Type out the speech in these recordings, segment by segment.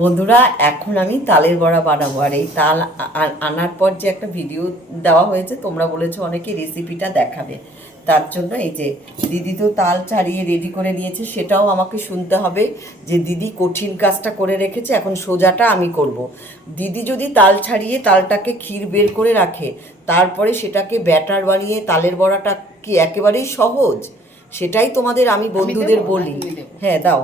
বন্ধুরা, এখন আমি তালের বড়া বানাবো। আর এই তাল আনার পর যে একটা ভিডিও দেওয়া হয়েছে, তোমরা বলেছো অনেকে রেসিপিটা দেখাবে, তার জন্য এই যে দিদি তো তাল ছাড়িয়ে রেডি করে নিয়েছে, সেটাও আমাকে শুনতে হবে যে দিদি কঠিন কাজটা করে রেখেছে, এখন সোজাটা আমি করব। দিদি যদি তাল ছাড়িয়ে তালটাকে ক্ষীর বের করে রাখে, তারপরে সেটাকে ব্যাটার বানিয়ে তালের বড়াটা কি একেবারেই সহজ? সেটাই তোমাদের আমি বন্ধুদের বলি। হ্যাঁ দাও,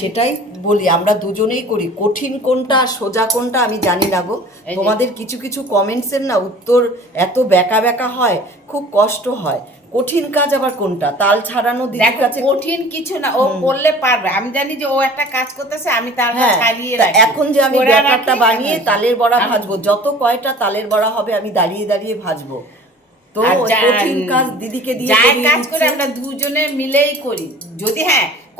সেটাই বলি, আমরা দুজনেই করি। কঠিন কোনটা সোজা কোনটা আমি জানি না গো। তোমাদের কিছু কিছু কমেন্টসের না উত্তর এত ব্যাকা ব্যাকা হয়, খুব কষ্ট হয়। কঠিন কাজ আবার কোনটা? তাল ছাড়ানো দিদির কাছে কঠিন কিছু না, ও করলে পারবে। আমি জানি যে ও একটা কাজ করতেছে, আমি তারটা ছাড়িয়ে রাখি। এখন যে আমি ব্যাটারটা বানিয়ে তালের বড়া ভাজবো, যত কয়টা তালের বড়া হবে আমি দাঁড়িয়ে দাঁড়িয়ে ভাজবো। তো কঠিন কাজ দিদিকে দিয়ে যাই কাজ করে আমরা দুজনে মিলেই করি। যদি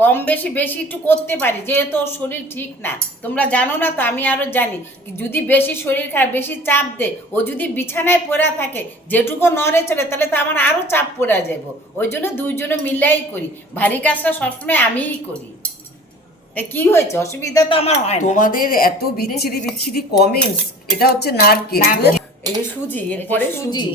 কম বেশি একটু করতে পারি, যেহেতু ওর শরীর ঠিক না, তোমরা জানো না তো, আমি আরো জানি। যদি বেশি শরীর খারাপ, বেশি চাপ দে, ও যদি বিছানায় পড়ে থাকে, যেটুকু নড়ে চলে, তাহলে তো আমার আরো চাপ পড়ে যাবো। ওই জন্য দুইজনে মিলেই করি। ভারী কাজটা সবসময় আমিই করি। কি হয়েছে? অসুবিধা তো আমার হয় না। তোমাদের এত বিচ্ছিরি বিচ্ছিরি কমেন্টস। এটা হচ্ছে নারকেল, এই যে সুজি, এরপরে সুজি।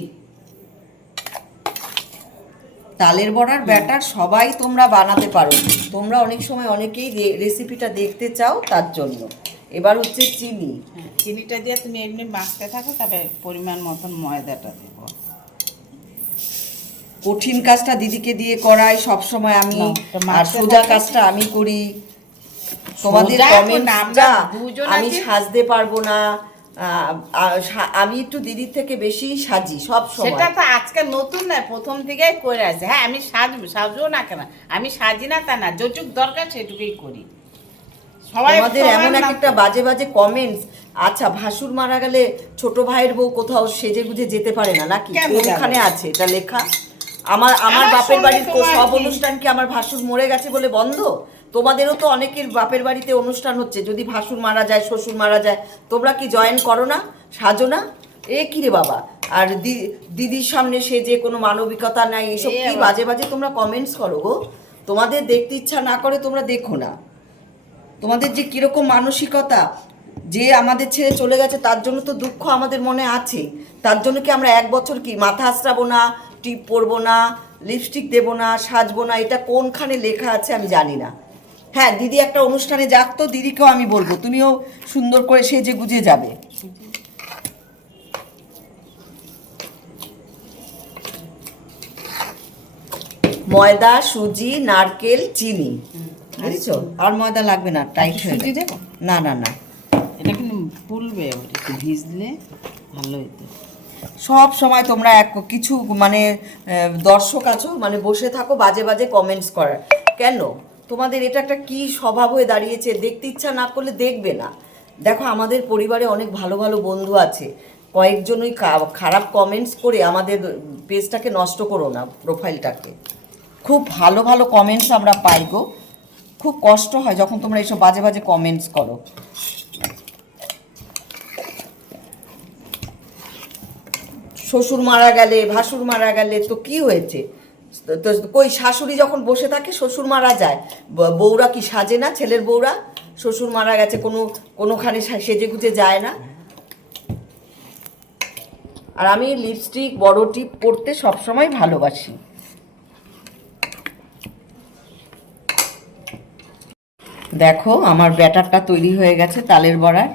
তালের বড়ার ব্যাটার সবাই তোমরা বানাতে পারো, তোমরা অনেক সময় অনেকেই রেসিপিটা দেখতে চাও, তার জন্য। এবার হচ্ছে চিনি। চিনিটা দিয়ে তুমি এমনি মাখতে থাকো, তবে পরিমাণ মতন ময়দাটা দেবো। কঠিন কাজটা দিদিকে দিয়ে করাই সব সময় আমি, আর সোজা কাজটা আমি করি। তোমাদের কমেন্টসটা আমি সাজতে পারবো না, আমি একটু দিদির থেকে বেশি সাজি সব সময়। সেটা তো আজকে নতুন না, প্রথম থেকেই করে আছে। হ্যাঁ, আমি সাজবো না কেন? আমি সাজি না তা না, যেটুক দরকার সেটুকুই করি। তোমাদের এমন একটা বাজে বাজে কমেন্টস। আচ্ছা, ভাসুর মারা গেলে ছোট ভাইয়ের বউ কোথাও সেজে গুজে যেতে পারে না নাকি? কোনখানে আছে এটা লেখা? আমার বাপের বাড়ির সব অনুষ্ঠান কি আমার ভাসুর মরে গেছে বলে বন্ধ? তোমাদেরও তো অনেকের বাপের বাড়িতে অনুষ্ঠান হচ্ছে, যদি ভাসুর মারা যায়, শ্বশুর মারা যায়, তোমরা কি জয়েন করো না, সাজো না? এ কি রে বাবা! আর দিদির সামনে সে যে কোনো মানবিকতা নাই, এসব কি বাজে বাজে তোমরা কমেন্টস করো গো। তোমাদের দেখতে ইচ্ছা না করে তোমরা দেখো না। তোমাদের যে কিরকম মানসিকতা, যে আমাদের ছেড়ে চলে গেছে তার জন্য তো দুঃখ আমাদের মনে আছে। তার জন্য কি আমরা 1 বছর কি মাথা আঁচড়াবো না, টিপ পরবো না, লিপস্টিক দেবো না, সাজবো না? এটা কোনখানে লেখা আছে আমি জানি না। হ্যাঁ, দিদি একটা অনুষ্ঠানে যাক তো, দিদিকেও আমি বলবো তুমিও সুন্দর করে সেজে গুজে যাবে। ময়দা, সুজি, নারকেল, চিনি, বুঝেছো? আর ময়দা লাগবে না, টাইট হয়ে যাবে। না না না, এটা কিন্তু ফুলবে, একটু ভিজলে ভালো হইতো। সব সময় তোমরা কিছু মানে দর্শক আছো, মানে বসে থাকো বাজে বাজে কমেন্টস করার। কেন? তোমাদের এটা একটা কি স্বভাব হয়ে দাঁড়িয়েছে? দেখতে ইচ্ছা না করলে দেখবে না। দেখো, আমাদের পরিবারে অনেক ভালো ভালো বন্ধু আছে, কয়েকজন ওই খারাপ কমেন্টস করে আমাদের পেজটাকে নষ্ট করো না, প্রোফাইলটাকে। খুব ভালো ভালো কমেন্টস আমরা পাই গো, খুব কষ্ট হয় যখন তোমরা এইসব বাজে বাজে কমেন্টস করো। শ্বশুর মারা গেলে, ভাসুর মারা গেলে তো কি হয়েছে? তো কই শাশুড়ি যখন বসে থাকে শ্বশুর মারা যায়, বউরা কি সাজে না? ছেলের বউরা শ্বশুর মারা গেছে কোনোখানে সেজে গুজে যায় না? আর আমি লিপস্টিক, বড় টিপ পরতে সবসময় ভালোবাসি। দেখো, আমার ব্যাটারটা তৈরি হয়ে গেছে তালের বড়ার।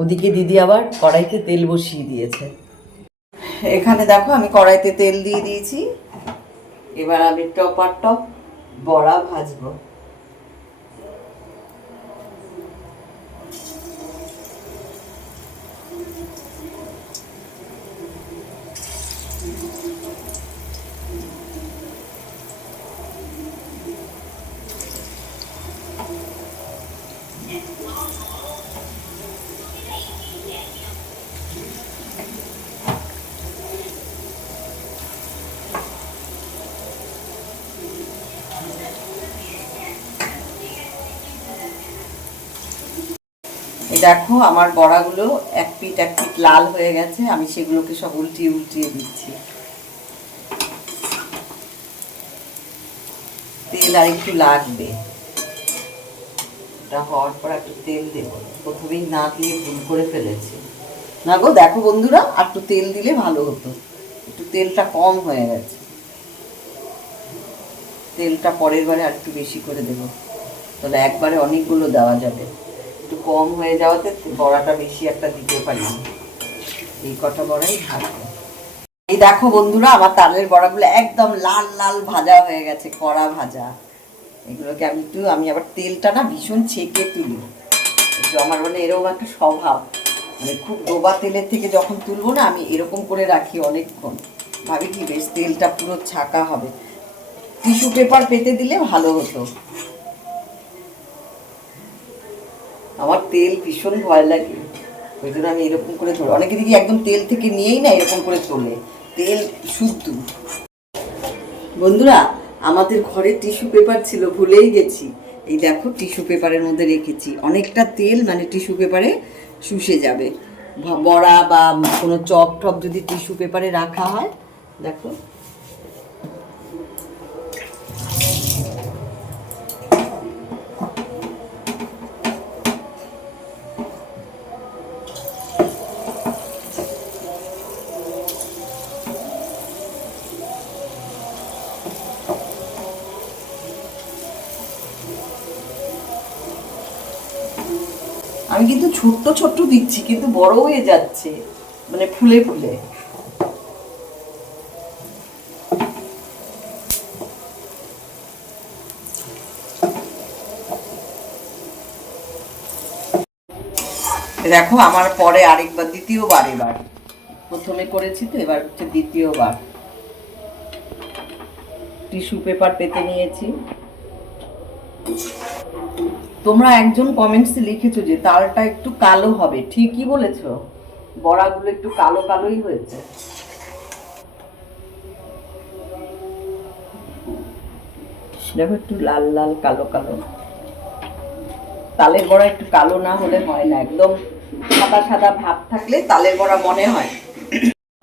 ওদিকে দিদি আবার কড়াইতে তেল বসিয়ে দিয়েছে। এখানে দেখো, আমি কড়াইতে তেল দিয়ে দিয়েছি। এবার আমি টপ বড়া ভাজবো। দেখো আমার বড়াগুলো এক পিঠ লাল হয়ে গেছে, আমি সেগুলোকে সব উল্টিয়ে উল্টিয়ে দিচ্ছি। তেল আর একটু লাগবে, এটা হওয়ার পর একটু তেল দেব। প্রথমেই না দিয়ে ভুল করে ফেলেছি। না গো দেখো বন্ধুরা, আর একটু তেল দিলে ভালো হতো, একটু তেলটা কম হয়ে গেছে। তেলটা পরের বারে আর একটু বেশি করে দেব, তাহলে একবারে অনেকগুলো দেওয়া যাবে। একটু কম হয়ে যাওয়াতে বড়াটা বেশি একটা দিতে পারি, এই কটা বড়াই ভাজবো। এই দেখো বন্ধুরা, আমার তালের বড়াগুলো একদম লাল লাল ভাজা হয়ে গেছে, কড়া ভাজা। এগুলোকে আমি আবার তেলটা না ভীষণ ছেঁকে তুলি, একটু আমার মানে এরকম একটা স্বভাব, মানে খুব ডোবা তেলের থেকে যখন তুলবো না আমি এরকম করে রাখি অনেকক্ষণ, ভাবি কি বেশ তেলটা পুরো ছাকা হবে। টিস্যু পেপার পেতে দিলে ভালো হতো। আমার তেল ভীষণ ভয় লাগে, ওই জন্য আমি এরকম করে ধরি। অনেকে দেখি একদম তেল থেকে নিয়েই না এরকম করে তোলে, তেল শুদ্ধ। বন্ধুরা, আমাদের ঘরে টিস্যু পেপার ছিল, ভুলেই গেছি। এই দেখো টিস্যু পেপারের মধ্যে রেখেছি, অনেকটা তেল মানে টিস্যু পেপারে শুষে যাবে। বড়া বা কোনো চপ টপ যদি টিস্যু পেপারে রাখা হয়, দেখো আমি কিন্তু ছোট্ট ছোট্ট দিচ্ছি, কিন্তু বড় হয়ে যাচ্ছে, মানে ফুলে ফুলে। দেখো আমার পরে আরেকবার, দ্বিতীয়বার, এবার প্রথমে করেছি তো, এবার হচ্ছে দ্বিতীয়বার। টিস্যু পেপার পেতে নিয়েছি। তোমরা একজন কমেন্টসে লিখেছো যে তালটা একটু কালো হবে, ঠিকই বলেছো, বড়াগুলো একটু কালো কালোই হয়েছে। দেখো একটু লাল লাল কালো কালো, তালের বড়া একটু কালো না হলে হয় না, একদম সাদা সাদা ভাব থাকলে তালের বড়া মনে হয়।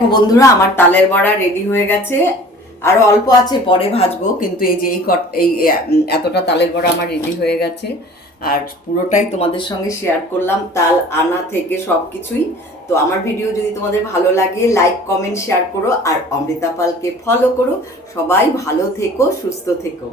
বন্ধুরা, আমার তালের বড়া রেডি হয়ে গেছে, আরো অল্প আছে, পরে ভাজবো। কিন্তু এই যে এই এতটা তালের বড়া আমার রেডি হয়ে গেছে, আর পুরোটাই তোমাদের সঙ্গে শেয়ার করলাম, তাল আনা থেকে সব কিছুই। তো আমার ভিডিও যদি তোমাদের ভালো লাগে, লাইক কমেন্ট শেয়ার করো, আর অমৃতা পালকে ফলো করো। সবাই ভালো থেকো, সুস্থ থেকো।